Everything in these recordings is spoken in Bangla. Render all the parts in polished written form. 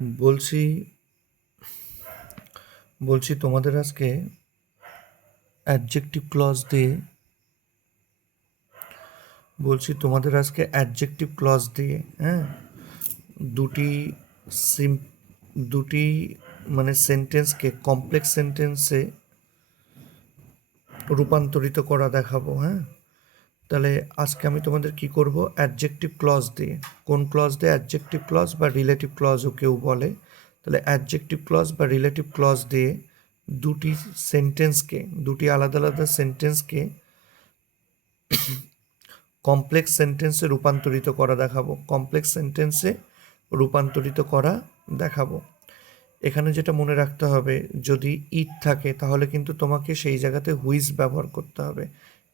বলছি বলছি তোমাদের আজকে অ্যাডজেক্টিভ ক্লজ দিয়ে হ্যাঁ দুটি সিম দুটি মানে সেন্টেন্সকে কমপ্লেক্স সেন্টেন্সে রূপান্তরিত করা দেখাবো। হ্যাঁ, তাহলে আজকে আমি তোমাদের কি করব, অ্যাডজেক্টিভ ক্লজ দিয়ে। কোন ক্লজ দিয়ে? অ্যাডজেক্টিভ ক্লজ বা রিলেটিভ ক্লজও কেউ বলে। তাহলে অ্যাডজেক্টিভ ক্লজ বা রিলেটিভ ক্লজ দিয়ে দুটি আলাদা আলাদা সেন্টেন্সকে কমপ্লেক্স সেন্টেন্সে রূপান্তরিত করা দেখাবো। এখানে যেটা মনে রাখতে হবে, যদি ইট থাকে তাহলে কিন্তু তোমাকে সেই জায়গাতে হুইজ ব্যবহার করতে হবে।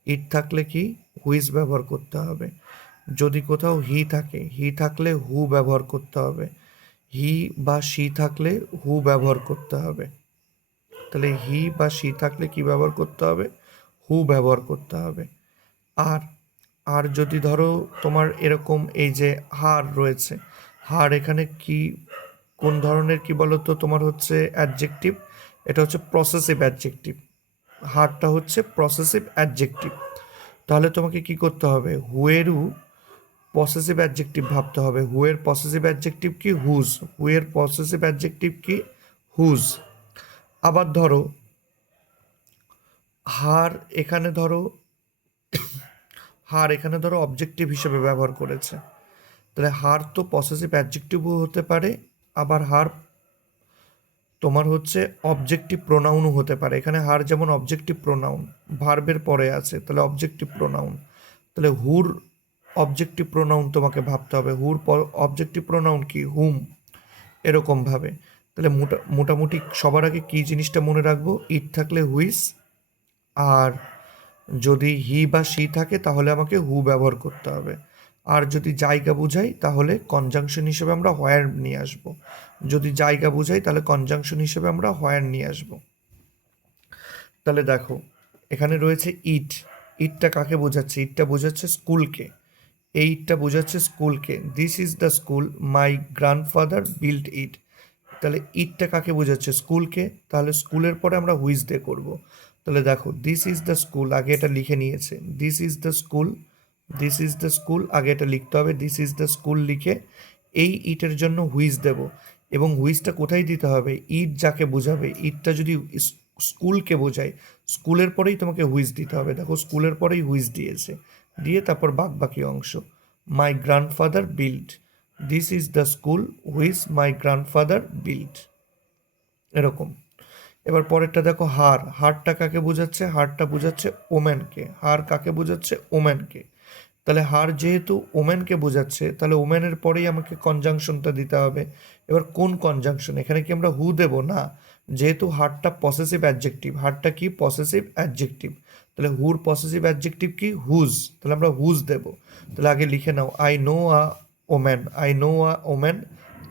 ইট থাকলে কি? হুইজ ব্যবহার করতে হবে। যদি কোথাও হি থাকলে হু ব্যবহার করতে হবে। হি বা শি থাকলে হু ব্যবহার করতে হবে। তাহলে হি বা শি থাকলে কি ব্যবহার করতে হবে? হু ব্যবহার করতে হবে। আর আর যদি ধরো তোমার এরকম এই যে হার রয়েছে, হার এখানে কি, কোন ধরনের কি বলতো, তোমার হচ্ছে অ্যাডজেক্টিভ। এটা হচ্ছে প্রসেসিভ অ্যাডজেক্টিভ। হারটা হচ্ছে প্রসেসিভ অ্যাডজেক্টিভ। তাহলে তোমাকে কি করতে হবে? হুয়েরও পসেসিভ অ্যাডজেক্টিভ ভাবতে হবে। হুয়ের পসেসিভ অ্যাডজেক্টিভ কি? হুজ। হুয়ের পসেসিভ অ্যাডজেক্টিভ কি? হুজ। আবার ধরো হার এখানে ধরো অবজেক্টিভ হিসেবে ব্যবহার করেছে। তাহলে হার তো পসেসিভ অ্যাডজেক্টিভও হতে পারে, আবার হার তোমার হচ্ছে অবজেক্টিভ প্রোনাউনও হতে পারে। এখানে হার যেমন অবজেক্টিভ প্রোনাউন, ভার্বের পরে আছে, তাহলে অবজেক্টিভ প্রোনাউন। তাহলে হুর অবজেক্টিভ প্রোনাউন তোমাকে ভাবতে হবে। হুর অবজেক্টিভ প্রোনাউন কি? হুম। এরকমভাবে তাহলে মোটামুটি সবার আগে কি জিনিসটা মনে রাখবো? ইট থাকলে হুইস, আর যদি হি বা শি থাকে তাহলে আমাকে হু ব্যবহার করতে হবে। আর যদি জায়গা বুঝাই তাহলে কনজাংশন হিসেবে আমরা হোয়ার নিয়ে আসব। তাহলে দেখো, এখানে রয়েছে ইট। ইটটা কাকে বোঝাচ্ছে? ইটটা বোঝাচ্ছে স্কুলকে। এই ইটটা বোঝাচ্ছে স্কুলকে। This is the school my grandfather built it. তাহলে ইটটা কাকে বোঝাচ্ছে? স্কুলকে। তাহলে স্কুলের পরে আমরা হুইজ দিয়ে করব। তাহলে দেখো, দিস ইজ দ্য স্কুল, আগে এটা লিখে নিয়েছে। দিস ইজ দ্য স্কুল আগে এটা লিখতে হবে। দিস ইজ দ্য স্কুল লিখে এই ইটের জন্য হুইজ দেব। এবং হুইজটা কোথায় দিতে হবে? ইট যাকে বোঝাবে, ইটটা যদি স্কুলকে বোঝায়, স্কুলের পরেই তোমাকে হুইজ দিতে হবে। দেখো, স্কুলের পরেই হুইজ দিয়েছে, দিয়ে তারপর বাকি অংশ। My grandfather build, this is the school which my grandfather build. এরকম। এবার পরেরটা দেখো, হারটা কাকে বোঝাচ্ছে? হারটা বোঝাচ্ছে ওম্যানকে। হার কাকে বোঝাচ্ছে? ওম্যানকে। তাহলে হার যেহেতু ওম্যানকে বোঝাচ্ছে, তাহলে ওম্যানের পরেই আমাকে কনজাংশনটা দিতে হবে। এবার কোন কনজাংশন? এখানে কি আমরা হু দেব? না, যেহেতু হারটা পসেসিভ অ্যাডজেক্টিভ। হারটা কি? Possessive adjective. তাহলে হুর পসেসিভ অ্যাডজেক্টিভ কি? হুজ। তাহলে আমরা হুজ দেব। তাহলে আগে লিখে নাও, আই নো আ ওম্যান।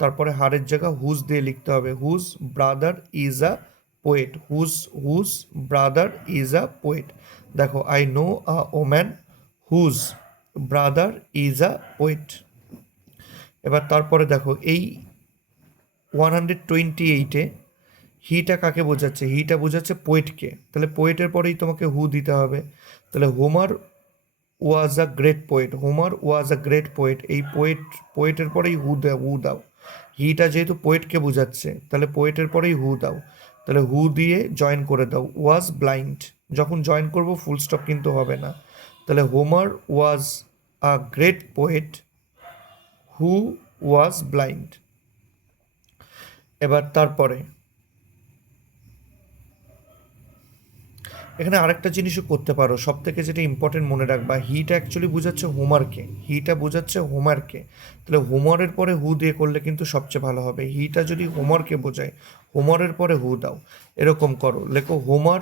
তারপরে হারের জায়গা হুজ দিয়ে লিখতে হবে। Whose brother is a poet. Whose brother is a poet. দেখো, I know a woman whose brother is a poet. এবার তারপরে দেখো, এই 128-এ হিটা কাকে বোঝাচ্ছে? হিটা বোঝাচ্ছে পোয়েটকে। তাহলে পোয়েটের পরেই তোমাকে হু দিতে হবে। তাহলে Homer was a great poet. Homer was a great poet, এই পোয়েটের পরেই হু দাও। হিটা যেহেতু পোয়েটকে বোঝাচ্ছে, তাহলে পোয়েটের পরেই হু দাও। তাহলে হু দিয়ে জয়েন করে দাও। ওয়াজ ব্লাইন্ড, যখন জয়েন করব ফুল স্টপ কিন্তু হবে না। তাহলে Homer was a great poet who was blind. এবার তারপরে এখানে আরেকটা জিনিসও করতে পারো, সব থেকে যেটা ইম্পর্টেন্ট মনে রাখবা, হিটা বোঝাচ্ছে হোমারকে। তাহলে হোমারের পরে হু দিয়ে করলে কিন্তু সবচেয়ে ভালো হবে। হিটা যদি হোমারকে বোঝায়, হোমারের পরে হু দাও। এরকম করো, লেখো Homer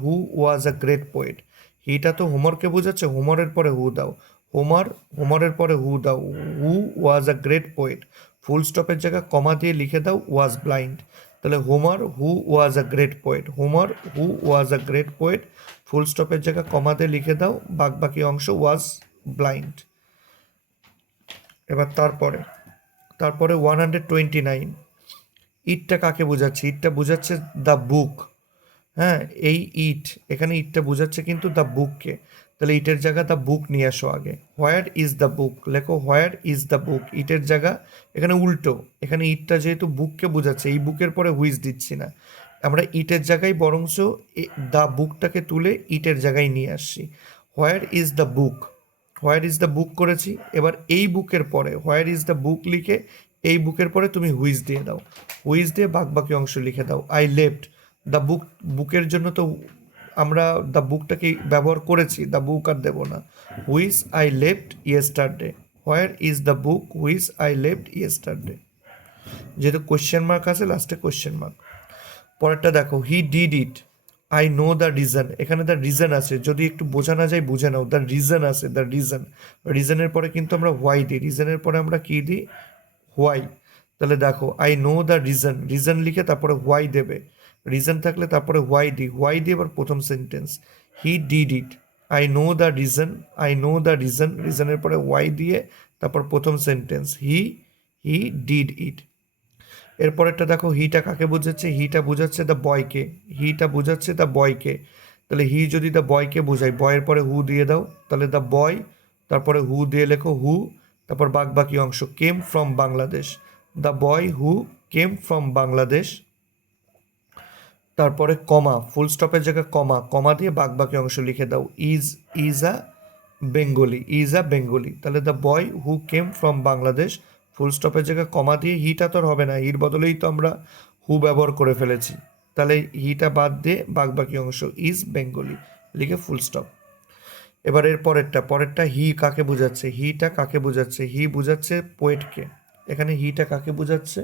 who was a great poet. হিটা তো হোমারকে বোঝাচ্ছে, হোমারের পরে হু দাও। হোমারের পরে হু দাও। Who was a great poet, full স্টপের জায়গায় কমা দিয়ে লিখে দাও ওয়াজ ব্লাইন্ড। তাহলে Homer who was a great poet, full স্টপের জায়গায় কমা দিয়ে লিখে দাও বাকি অংশ ওয়াজ ব্লাইন্ড। এবার তারপরে তারপরে 129, ইটটা কাকে বোঝাচ্ছে? ইটটা বোঝাচ্ছে দ্য বুক। হ্যাঁ, এই ইট, এখানে ইটটা বোঝাচ্ছে কিন্তু দ্য বুককে। তাহলে ইটের জায়গা দ্য বুক নিয়ে আসো আগে। হোয়ার ইজ দ্য বুক, লেখো হোয়ার ইজ দ্য বুক। ইটের জায়গা এখানে উল্টো, এখানে ইটটা যেহেতু বুককে বোঝাচ্ছে, এই বুকের পরে হুইজ দিচ্ছি না, আমরা ইটের জায়গায় বরংস দ্য বুকটাকে তুলে ইটের জায়গায় নিয়ে আসছি। হোয়ার is the book, where is the বুক করেছি। এবার এই বুকের পরে হোয়ার ইজ দ্য বুক লিখে এই বুকের পরে তুমি হুইজ দিয়ে দাও, হুইজ দিয়ে বাকি অংশ লিখে দাও। আই লেফট দ্য বুক, বুকের জন্য তো আমরা দ্য বুকটাকে ব্যবহার করেছি, দ্য বুক আর দেবো না। Which I left yesterday, where is the book which I left yesterday. যেহেতু কোয়েশ্চেন মার্ক আছে লাস্টে, কোয়েশ্চেন মার্ক। পরেরটা দেখো, he did it, I know the reason. এখানে দ্য রিজন আছে, যদি একটু বোঝা না যায় বুঝে নাও, দ্য রিজন আছে, দ্য রিজন। রিজনের পরে কিন্তু আমরা হোয়াই দিই, রিজনের পরে আমরা কি দিই? হোয়াই। তাহলে দেখো, I know the reason, reason লিখে তারপরে হোয়াই দেবে। রিজন থাকলে তারপরে হোয়াই দিই, হোয়াই দিয়ে এবার প্রথম sentence. He did it, I know the reason, I know the reason, রিজনের পরে হোয়াই দিয়ে তারপর প্রথম সেন্টেন্স, হি ডিড ইট। এরপরেরটা দেখো, হিটা কাকে বোঝাচ্ছে? হিটা বোঝাচ্ছে দ্য বয়কে, হিটা বোঝাচ্ছে দ্য বয়কে। তাহলে হি যদি দ্য বয়কে বোঝায়, বয়ের পরে হু দিয়ে দাও, তাহলে দ্য বয়, তারপরে হু দিয়ে লেখো হু, তারপর বাকি অংশ কেম from Bangladesh, the boy who came from Bangladesh. তারপরে কমা, ফুল স্টপের জায়গায় কমা, কমা দিয়ে বাকি অংশ লিখে দাও। Is a Bengali, is a Bengali. তাহলে the boy who came from Bangladesh, full স্টপের জায়গায় কমা দিয়ে, হিটা তো আর হবে না, হির বদলেই তো আমরা হু ব্যবহার করে ফেলেছি। তাহলে হিটা বাদ দিয়ে বাকি অংশ ইজ বেঙ্গলি লিখে ফুল স্টপ। এবার এর পরেরটা হি কাকে বোঝাচ্ছে? হিটা কাকে বোঝাচ্ছে? হি বোঝাচ্ছে পোয়েটকে। এখানে হিটা কাকে বোঝাচ্ছে?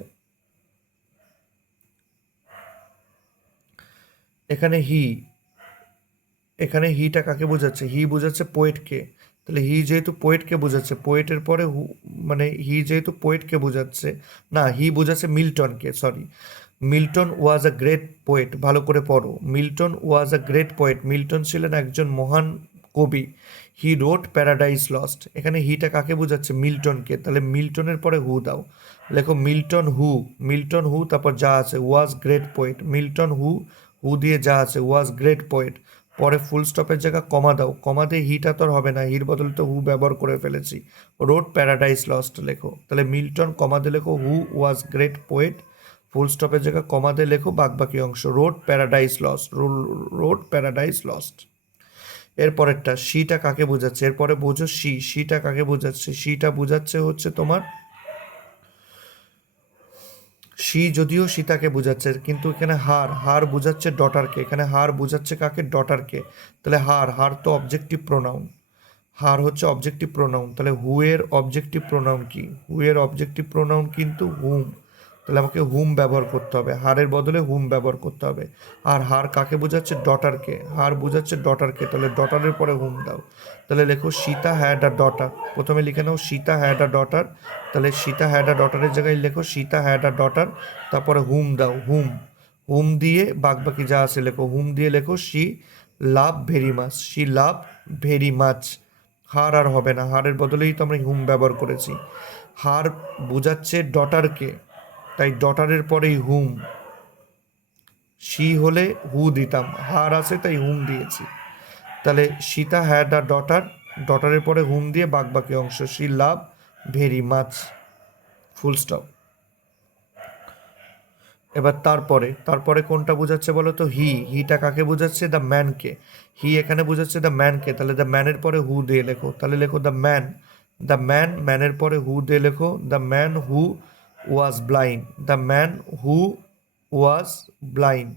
এখানে এখানে হিটা কাকে বোঝাচ্ছে? হি বোঝাচ্ছে পোয়েটকে। তাহলে হি যেহেতু পোয়েটকে বোঝাচ্ছে, পোয়েটের পরে হু, মানে হি যেহেতু পোয়েটকে বোঝাচ্ছে, না হি বোঝাচ্ছে মিল্টনকে, sorry. Milton was a great poet, ভালো করে পড়ো। Milton was a great poet, Milton ছিলেন একজন মহান কবি। হি রোট প্যারাডাইস লস্ট, এখানে হিটা কাকে বোঝাচ্ছে? মিল্টনকে। তাহলে মিল্টনের পরে হু দাও, লেখো মিল্টন হু, মিল্টন হু, তারপর যা আছে ওয়াজ গ্রেট পোয়েট, মিল্টন হু, হু দিয়ে যা আছে ওয়াজ গ্রেট পোয়েট। পরে ফুল স্টপের জায়গায় কমা দাও, কমা দিয়ে হিটা তো আর হবে না, হির বদলে তো হু ব্যবহার করে ফেলেছি। রোড প্যারাডাইস লস্ট লেখো। তাহলে মিল্টন কমা দিয়ে লেখো হু ওয়াজ গ্রেট পোয়েট, ফুল স্টপের জায়গায় কমা দিয়ে লেখো বাকি অংশ wrote Paradise Lost, wrote Paradise Lost. এরপরেরটা সিটা কাকে বোঝাচ্ছে? এরপরে বোঝো সিটা কাকে বোঝাচ্ছে? সিটা বোঝাচ্ছে হচ্ছে তোমার, যদিও সীতাকে বোঝাচ্ছে, কিন্তু এখানে হার বোঝাচ্ছে ডটারকে, এখানে হার বোঝাচ্ছে কাকে? ডটারকে। তাহলে হার তো অবজেক্টিভ প্রোনাউন, হার হচ্ছে অবজেক্টিভ প্রোনাউন। তাহলে হু এর অবজেক্টিভ প্রোনাউন কি? হু এর অবজেক্টিভ প্রোনাউন কিন্তু হুম। তাহলে আমাকে হুম ব্যবহার করতে হবে, হারের বদলে হুম ব্যবহার করতে হবে। আর হার কাকে বোঝাচ্ছে? ডটারকে, হার বোঝাচ্ছে ডটারকে। তাহলে ডটারের পরে হুম দাও। তাহলে লেখো সীতা হ্যাড আ ডটার, প্রথমে লিখে নাও সীতা হ্যাড আ ডটার। তাহলে সীতা হ্যাড আ ডটারের জায়গায় লেখো সীতা হ্যাড আ ডটার, তারপরে হুম দাও, হুম। হুম দিয়ে বাকি যা আছে লেখো, হুম দিয়ে লেখো she love very much, she love very much. Her আর হবে না, হারের বদলেই তো আমরা হুম ব্যবহার করেছি। হার বোঝাচ্ছে ডটারকে, তাই ডটারের পরেই হুম। শি হলে হু দিতাম, হার আছে তাই হুম দিয়েছি। তাহলে সীতা হ্যাড আ ডটার, ডটারের পরে হুম দিয়ে বাকি অংশ she love very much, full stop. এবার তারপরে কোনটা বোঝাচ্ছে বলো তো? হিটা কাকে বোঝাচ্ছে? দ্য ম্যানকে। হি এখানে বোঝাচ্ছে দ্য ম্যানকে, তাহলে দ্য ম্যানের পরে হু দিয়ে লেখো। তাহলে লেখো দ্য ম্যান, দ্য ম্যান, ম্যানের পরে হু দিয়ে লেখো the man who was blind, the man who was blind.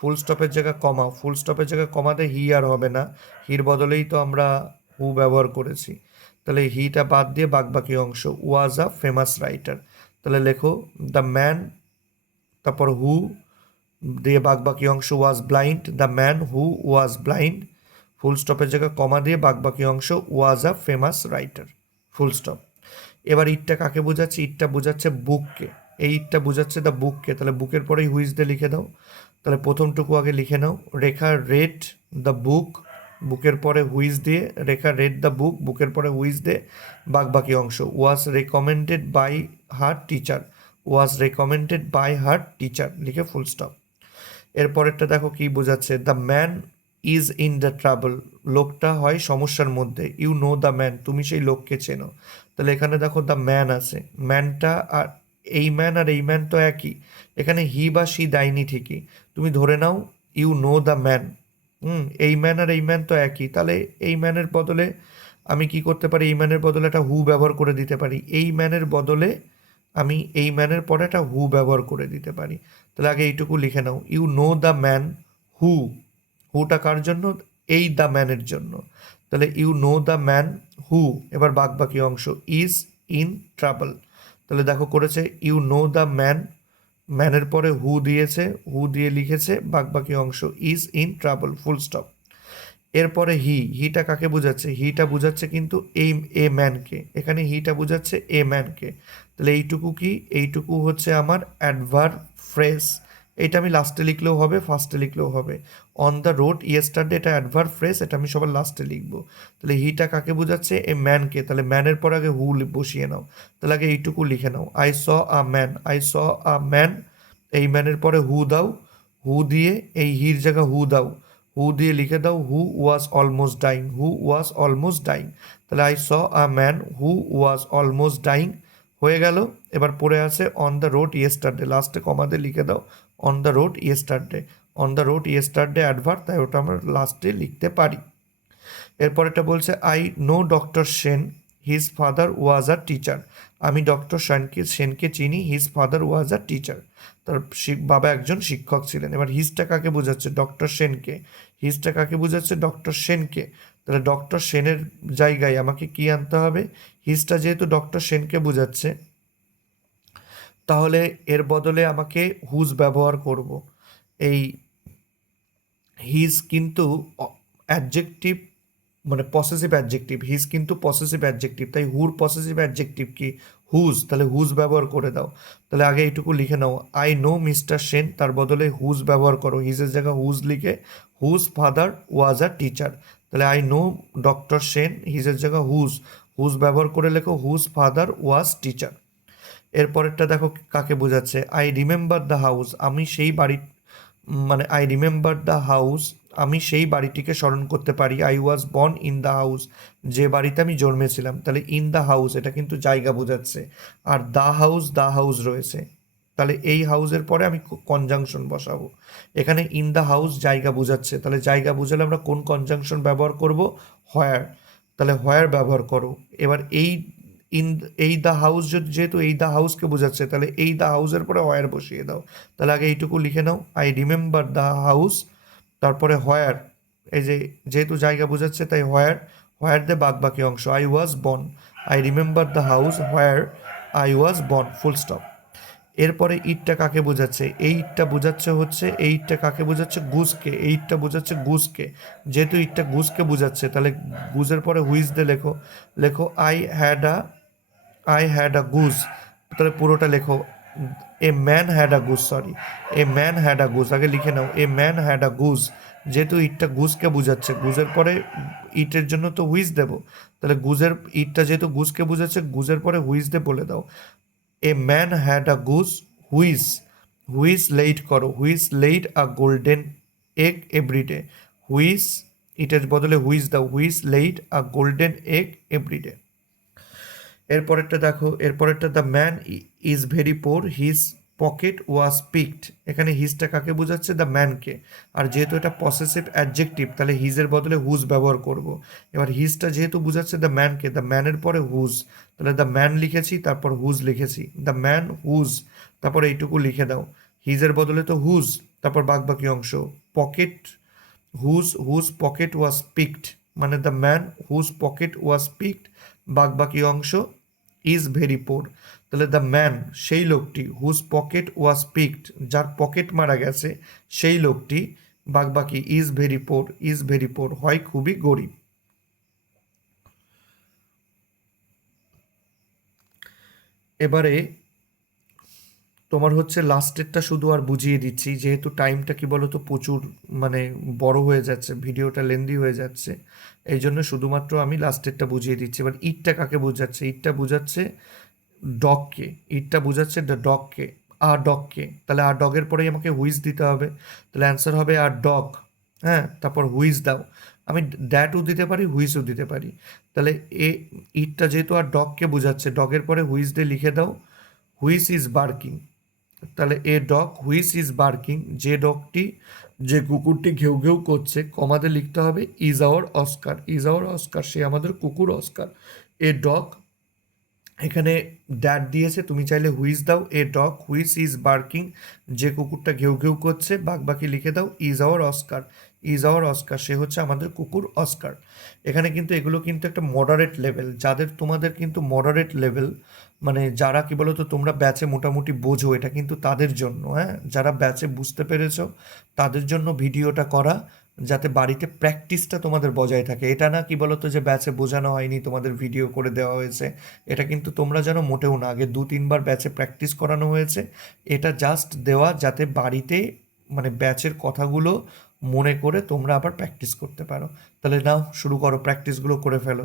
Full স্টপের জায়গায় কমা, ফুল স্টপের জায়গায় কমাতে হি আর হবে না, হির বদলেই তো আমরা হু ব্যবহার করেছি। তাহলে হিটা বাদ দিয়ে বাকি অংশ ওয়াজ আ ফেমাস রাইটার। তাহলে লেখো দ্য ম্যান, তারপর হু দিয়ে বাকি অংশ was blind, the man who was blind, full স্টপের জায়গায় কমা দিয়ে বাকি অংশ was a famous writer, full stop. এবার ইটটা কাকে বোঝাচ্ছে? ইটটা বোঝাচ্ছে বুককে, এই ইটটা বোঝাচ্ছে দ্য বুককে। তাহলে বুকের পরেই হুইজ দিয়ে লিখে দাও। তাহলে প্রথমটুকু আগে লিখে নাও, রেখা রেড দ্য বুক, বুকের পরে হুইজ দিয়ে রেখা রেড দ্য বুক, বুকের পরে হুইজ দিয়ে বাকি অংশ was recommended by her teacher, was recommended by her teacher লিখে ফুল স্টপ। এরপরেরটা দেখো কি বোঝাচ্ছে, the man is in the trouble, লোকটা হয় সমস্যার মধ্যে, ইউ নো দ্য ম্যান, তুমি সেই লোককে চেনো। তাহলে এখানে দেখো দ্য ম্যান আছে, ম্যানটা আর এই ম্যান তো একই, এখানে হি বা সি দেয়নি ঠিকই, তুমি ধরে নাও ইউ নো দ্য ম্যান। এই ম্যান আর এই ম্যান তো একই, তাহলে এই ম্যানের বদলে আমি কি করতে পারি, এই ম্যানের বদলে একটা হু ব্যবহার করে দিতে পারি, এই ম্যানের বদলে আমি এই ম্যানের পরে একটা হু ব্যবহার করে দিতে পারি। তাহলে আগে এইটুকু লিখে নাও, you know the man who, হুটা কার জন্য, এই দ্য ম্যানের জন্য। তাহলে you know the man who, এবার বাকি অংশ ইজ ইন ট্রাবল। তাহলে দেখো করেছে ইউ নো দ্য ম্যান, ম্যানের পরে হু দিয়েছে, হু দিয়ে লিখেছে বাকি অংশ is in trouble full stop. এরপরে হিটা কাকে বোঝাচ্ছে, হিটা বোঝাচ্ছে কিন্তু এই এ ম্যানকে, এখানে হিটা বোঝাচ্ছে এ ম্যানকে। তাহলে এইটুকু কি, এইটুকু হচ্ছে আমার অ্যাডভার্ব ফ্রেজ, এটা আমি লাস্টে লিখলেও হবে, ফার্স্টে লিখলেও হবে। অন দ্য রোড ইয়েস্টারডে, এটা অ্যাডভার্ব ফ্রেজ, এটা আমি সবার লাস্টে লিখবো। তাহলে হিটা কাকে বোঝাচ্ছে, এ ম্যানকে, তাহলে ম্যানের পর আগে হু বসিয়ে নাও। তাহলে আগে এইটুকু লিখে নাও, I saw a man, I saw a man, এই ম্যানের পরে হু দাও, হু দিয়ে এই হির জায়গা হু দাও, হু দিয়ে লিখে দাও who was almost dying, who was almost dying. তাহলে I saw a man who was almost dying হয়ে গেল। এবার পড়ে আছে অন দ্য রোড ইয়েস্টারডে, লাস্টে কমা দিয়ে লিখে দাও on the road yesterday, on the road yesterday adverb, তাই ওটা আমরা লাস্টে লিখতে পারি। এরপর এটা বলছে I know doctor Sen, his father was a teacher, আমি ডক্টর সেনকে চিনি, his father was a teacher, তার বাবা একজন শিক্ষক ছিলেন। এবার হিজটা কাকে বোঝাচ্ছে, ডক্টর সেনকে, হিজটা কাকে বোঝাচ্ছে, ডক্টর সেনকে। তাহলে ডক্টর সেনের জায়গায় আমাকে কি আনতে হবে, হিজটা যেহেতু ডক্টর সেনকে বোঝাচ্ছে, তাহলে এর বদলে আমাকে হুজ ব্যবহার করব। এই হিজ কিন্তু অ্যাডজেক্টিভ, মানে পসেসিভ অ্যাডজেক্টিভ, হিজ কিন্তু পসেসিভ অ্যাডজেক্টিভ, তাই হুর পসেসিভ অ্যাডজেক্টিভ কি, হুজ, তাহলে হুজ ব্যবহার করে দাও। তাহলে আগে এইটুকু লিখে নাও, আই নো মিস্টার সেন, তার বদলে হুজ ব্যবহার করো, হিজের জায়গায় হুজ লিখে whose father was a teacher. তাহলে আই নো ডক্টর সেন, হিজের জায়গায় হুজ, হুজ ব্যবহার করে লেখো হুজ ফাদার ওয়াজ টিচার। এরপরেরটা দেখো কাকে বোঝাচ্ছে, আই রিমেম্বার দ্য হাউস, আমি সেই বাড়ি, মানে আই রিমেম্বার দ্য হাউস, আমি সেই বাড়িটিকে স্মরণ করতে পারি, I was born in the house, যে বাড়িতে আমি জন্মেছিলাম। তাহলে ইন দ্য হাউস এটা কিন্তু জায়গা বোঝাচ্ছে, আর দ্য হাউস রয়েছে, তাহলে এই হাউসের পরে আমি কনজাংশন বসাবো। এখানে ইন দ্য হাউস জায়গা বোঝাচ্ছে, তাহলে জায়গা বোঝালে আমরা কোন কনজাংশন ব্যবহার করব, হোয়ার, তাহলে হোয়ার ব্যবহার করো। এবার ইন এই দ্য হাউস, যেহেতু এই দ্য হাউসকে বোঝাচ্ছে, তাহলে এই দ্য হাউসের পরে হোয়ার বসিয়ে দাও। তাহলে আগে এইটুকু লিখে নাও, আই রিমেম্বার দ্য হাউস, তারপরে হোয়ার, এই যে যেহেতু জায়গা বোঝাচ্ছে তাই হোয়ার, হোয়ার দে বাকি অংশ, I was born, I remember the house where I was born full stop. এরপরে ইটটা কাকে বোঝাচ্ছে, এই ইটটা বোঝাচ্ছে হচ্ছে, এই ইটটা কাকে বোঝাচ্ছে, গুজকে, এই ইটটা বোঝাচ্ছে গুজকে, যেহেতু ইটটা গুজকে বোঝাচ্ছে তাহলে গুজের পরে হুইজ দে লেখো, লেখো আই হ্যাড আ গুজ, তাহলে পুরোটা লেখো a man had a goose, sorry a man had a goose, আগে লিখে নাও a man had a goose, যেহেতু ইটটা গুজকে বোঝাচ্ছে, গুজের পরে ইটের জন্য তো হুইজ দেবো, তাহলে গুজের, ইটটা যেহেতু গুজকে বোঝাচ্ছে গুজের পরে হুইজ দে বলে দাও, a man had a goose whose, whose laid করো, whose laid a golden egg everyday, whose, ইটের বদলে হুইজ দাও, whose laid a golden egg everyday. এরপরেরটা দেখো, এরপরেরটা the man is very poor, his pocket was picked, এখানে হিজটা কাকে বোঝাচ্ছে, দ্য ম্যানকে, আর যেহেতু এটা পসেসিভ অ্যাডজেক্টিভ তাহলে হিজের বদলে হুজ ব্যবহার করব। এবার হিজটা যেহেতু বোঝাচ্ছে দ্য ম্যানকে, দ্য ম্যানের পরে হুজ, তাহলে দ্য ম্যান লিখেছি তারপর হুজ লিখেছি, দ্য ম্যান হুজ, তারপর এইটুকু লিখে দাও, হিজের বদলে তো হুজ, তারপর বাকি অংশ pocket, whose pocket was picked, মানে the man whose pocket was picked, বাকি অংশ ইজ ভেরি পোর, তাহলে দ্য ম্যান সেই লোকটি, হুজ পকেট ওয়াজ পিকড, যার পকেট মারা গেছে সেই লোকটি, বাকি ইজ ভেরি পোর হয় খুবই গরিব। এবারে তোমার হচ্ছে লাস্টেরটা শুধু আর বুঝিয়ে দিচ্ছি, যেহেতু টাইমটা কি বলতো প্রচুর, মানে বড় হয়ে যাচ্ছে, ভিডিওটা লেন্দি হয়ে যাচ্ছে, এই জন্য শুধুমাত্র আমি লাস্টেরটা বুঝিয়ে দিচ্ছি। এবার ইটটা কাকে বোঝাচ্ছে, ইটটা বোঝাচ্ছে ডগকে, ইটটা বোঝাচ্ছে ডগকে, আর ডগকে, তাহলে আর ডগের পরেই আমাকে হুইজ দিতে হবে, তাহলে অ্যান্সার হবে আর ডগ। হ্যাঁ, তারপর হুইজ দাও, আমি দ্যাটও দিতে পারি, হুইজও দিতে পারি। তাহলে এ ইটটা যেহেতু আর ডগকে বোঝাচ্ছে, ডগের পরে হুইজ দিয়ে লিখে দাও হুইস ইজ বার্কিং। তাহলে a dog whose is barking, যে ডগটি, যে কুকুরটি ঘেউ ঘেউ করছে, কমাতে লিখতে হবে is our Oscar, is our Oscar, সে আমাদের কুকুর অস্কার। এ ডগ, এখানে ড্যাট দিয়েছে, তুমি চাইলে হুইস দাও, a dog whose is barking, যে কুকুরটা ঘেউ ঘেউ করছে, বাকি লিখে দাও is our Oscar, is our Oscar, সে হচ্ছে আমাদের কুকুর অস্কার। এখানে কিন্তু এগুলো কিন্তু একটা মডারেট লেভেল, যাদের তোমাদের কিন্তু মডারেট লেভেল, মানে যারা কি বলো তো তোমরা ব্যাচে মোটামুটি বোঝো, এটা কিন্তু তাদের জন্য, হ্যাঁ, যারা ব্যাচে বুঝতে পেরেছো তাদের জন্য ভিডিওটা করা, যাতে বাড়িতে প্র্যাকটিসটা তোমাদের বজায় থাকে। এটা না কি বলো তো যে ব্যাচে বোঝানো হয়নি, তোমাদের ভিডিও করে দেওয়া হয়েছে, এটা কিন্তু তোমরা যেন মোটেও না, আগে 2-3 বার ব্যাচে প্র্যাকটিস করানো হয়েছে, এটা জাস্ট দেওয়া যাতে বাড়িতে মানে ব্যাচের কথাগুলো মনে করে তোমরা আবার প্র্যাকটিস করতে পারো। তাহলে নাও শুরু করো, প্র্যাকটিসগুলো করে ফেলো।